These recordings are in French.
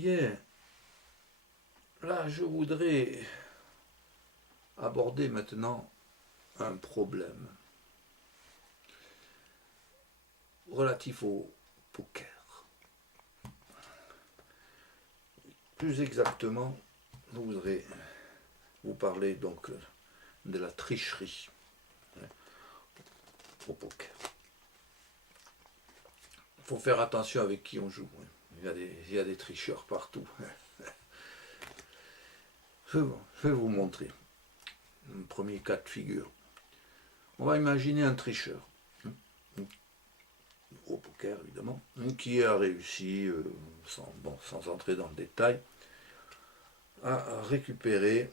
Bien, là je voudrais aborder maintenant un problème relatif au poker. Plus exactement, je voudrais vous parler donc de la tricherie au poker. Il faut faire attention avec qui on joue. Il y a des tricheurs partout. Je vais vous montrer un premier cas de figure. On va imaginer un tricheur, au poker évidemment, qui a réussi, sans entrer dans le détail, à récupérer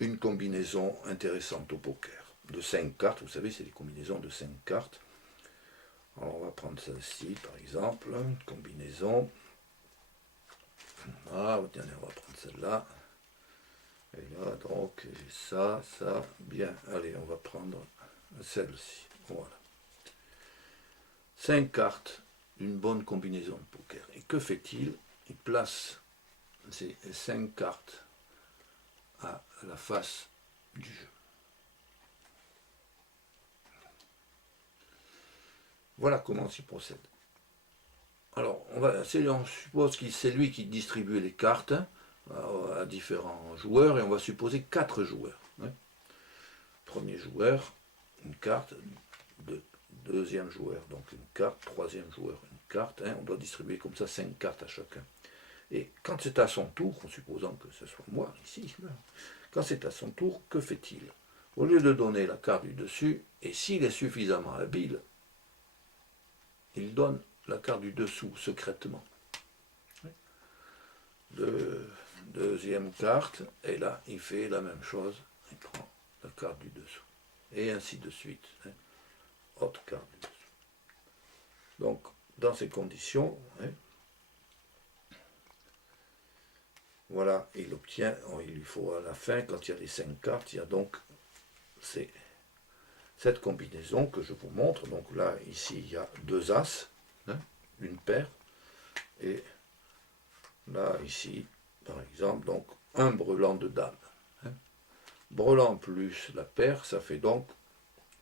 une combinaison intéressante au poker. De 5 cartes, vous savez, c'est des combinaisons de 5 cartes. Alors on va prendre celle-ci par exemple, une combinaison. Ah, tiens, on va prendre celle-là. Et là, donc, j'ai ça, bien. Allez, on va prendre celle-ci. Voilà. 5 cartes d'une bonne combinaison de poker. Et que fait-il? Il place ces 5 cartes à la face du jeu. Voilà comment on s'y procède. Alors, on suppose que c'est lui qui distribue les cartes à différents joueurs, et on va supposer 4 joueurs. Premier joueur, une carte, deuxième joueur, donc une carte, troisième joueur, une carte. On doit distribuer comme ça 5 cartes à chacun. Et quand c'est à son tour, en supposant que ce soit moi ici, quand c'est à son tour, que fait-il? Au lieu de donner la carte du dessus, et s'il est suffisamment habile, il donne la carte du dessous secrètement. Deuxième carte, et là il fait la même chose, il prend la carte du dessous. Et ainsi de suite. Autre carte du dessous. Donc, dans ces conditions, voilà, il obtient, il lui faut à la fin, quand il y a les 5 cartes, il y a donc cette combinaison que je vous montre. Donc là, ici, il y a 2 as, une paire, et là, ici, par exemple, donc un brelan de dame. Brelan plus la paire, ça fait donc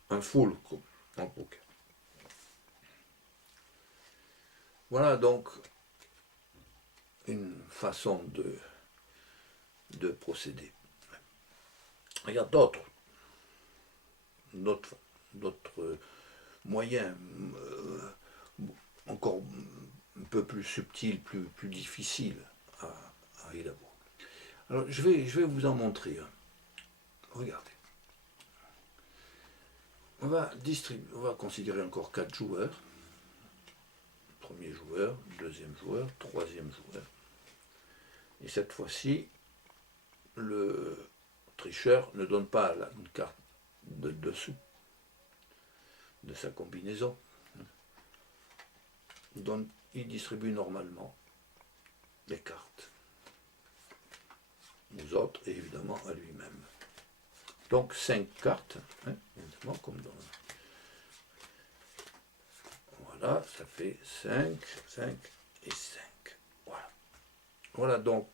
un full en poker. Voilà donc une façon de procéder. Il y a d'autres moyens encore un peu plus subtils, plus difficiles à élaborer. Alors je vais vous en montrer un. Regardez. On va considérer encore 4 joueurs. Premier joueur, deuxième joueur, troisième joueur. Et cette fois-ci, le tricheur ne donne pas une carte de dessous de sa combinaison. Donc, il distribue normalement les cartes aux autres et évidemment à lui-même. Donc 5 cartes, évidemment, comme dans... Voilà, ça fait 5, 5 et 5. Voilà. Voilà donc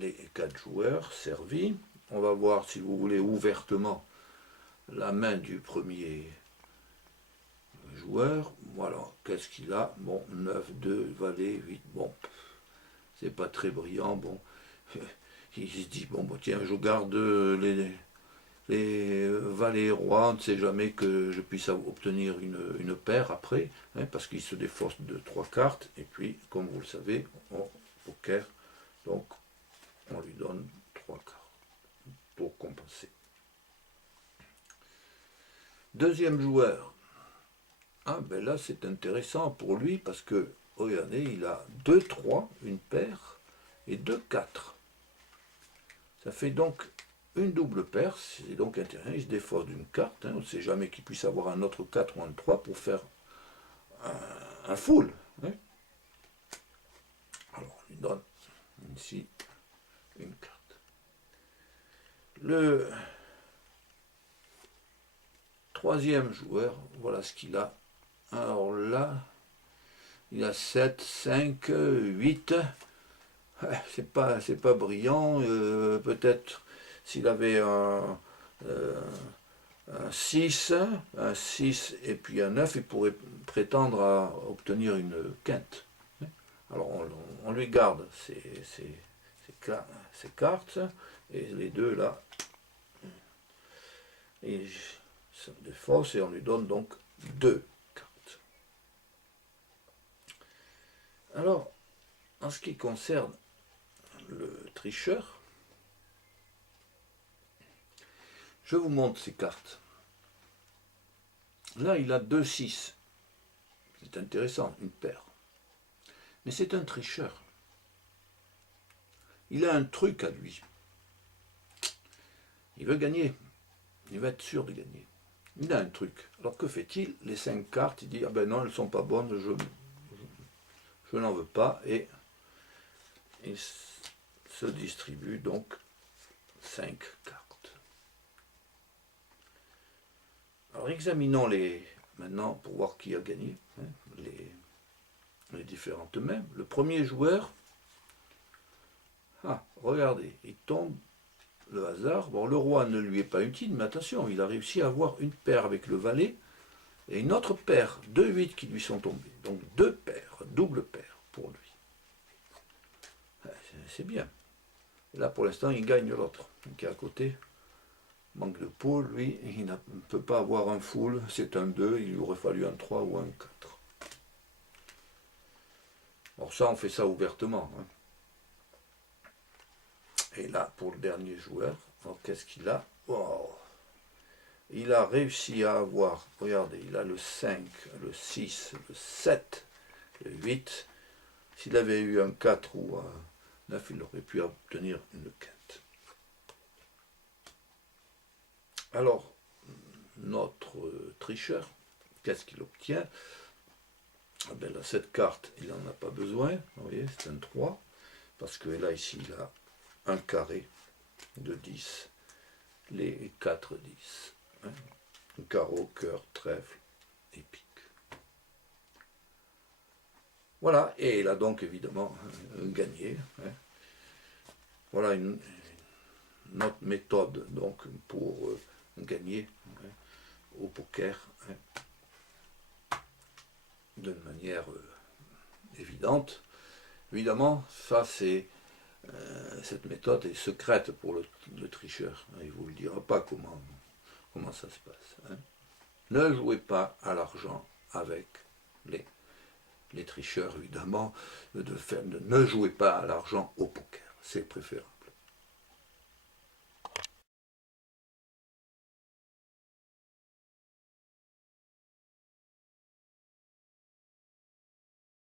les 4 joueurs servis. On va voir, si vous voulez, ouvertement la main du premier joueur. Voilà, qu'est-ce qu'il a? Bon, 9, 2, valet, 8, bon, c'est pas très brillant, bon. Il se dit, bon, tiens, je garde les valets et rois, on ne sait jamais que je puisse obtenir une paire après, parce qu'il se défausse de 3 cartes, et puis, comme vous le savez, au poker, donc, on lui donne 3 cartes pour compenser. Deuxième joueur. Ah ben là c'est intéressant pour lui parce que, regardez, il a 2, 3, une paire, et 2, 4. Ça fait donc une double paire, c'est donc intéressant, il se défausse d'une carte, on ne sait jamais qu'il puisse avoir un autre 4 ou un 3 pour faire un full. Alors on lui donne ici une carte. Le troisième joueur, voilà ce qu'il a. Alors là, il a 7, 5, 8, c'est pas brillant. Peut-être s'il avait un 6 et puis un 9, il pourrait prétendre à obtenir une quinte. Alors on lui garde ses cartes, et les deux là, et sont des fausses, et on lui donne donc 2 cartes. Alors, en ce qui concerne le tricheur, je vous montre ces cartes. Là, il a 2 6. C'est intéressant, une paire. Mais c'est un tricheur. Il a un truc à lui. Il veut gagner. Il va être sûr de gagner. Il a un truc. Alors que fait-il? Les 5 cartes, il dit, ah ben non, elles ne sont pas bonnes, je n'en veux pas. Et il se distribue donc 5 cartes. Alors examinons-les maintenant pour voir qui a gagné, les différentes mains. Le premier joueur, regardez, il tombe le hasard. Bon, le roi ne lui est pas utile, mais attention, il a réussi à avoir une paire avec le valet et une autre paire, 2 8 qui lui sont tombés. Donc 2 paires, double paire pour lui. C'est bien. Et là, pour l'instant, il gagne l'autre qui est à côté. Manque de poule, lui, il ne peut pas avoir un full, c'est un 2, il lui aurait fallu un 3 ou un 4. Bon, ça, on fait ça ouvertement. Et là, pour le dernier joueur, qu'est-ce qu'il a? Il a réussi à avoir, regardez, il a le 5, le 6, le 7, le 8. S'il avait eu un 4 ou un 9, il aurait pu obtenir une quinte. Alors, notre tricheur, qu'est-ce qu'il obtient? Ben là, cette carte, il n'en a pas besoin, vous voyez, c'est un 3, parce que là, ici, il a un carré de 10, les 4 10, carreau, cœur, trèfle et pique. Voilà, et il a donc évidemment gagné. Voilà une autre méthode donc pour gagner au poker d'une manière évidente. Évidemment, ça c'est cette méthode est secrète pour le tricheur. Il ne vous le dira pas comment ça se passe. Ne jouez pas à l'argent avec les tricheurs, évidemment. Ne jouez pas à l'argent au poker. C'est préférable.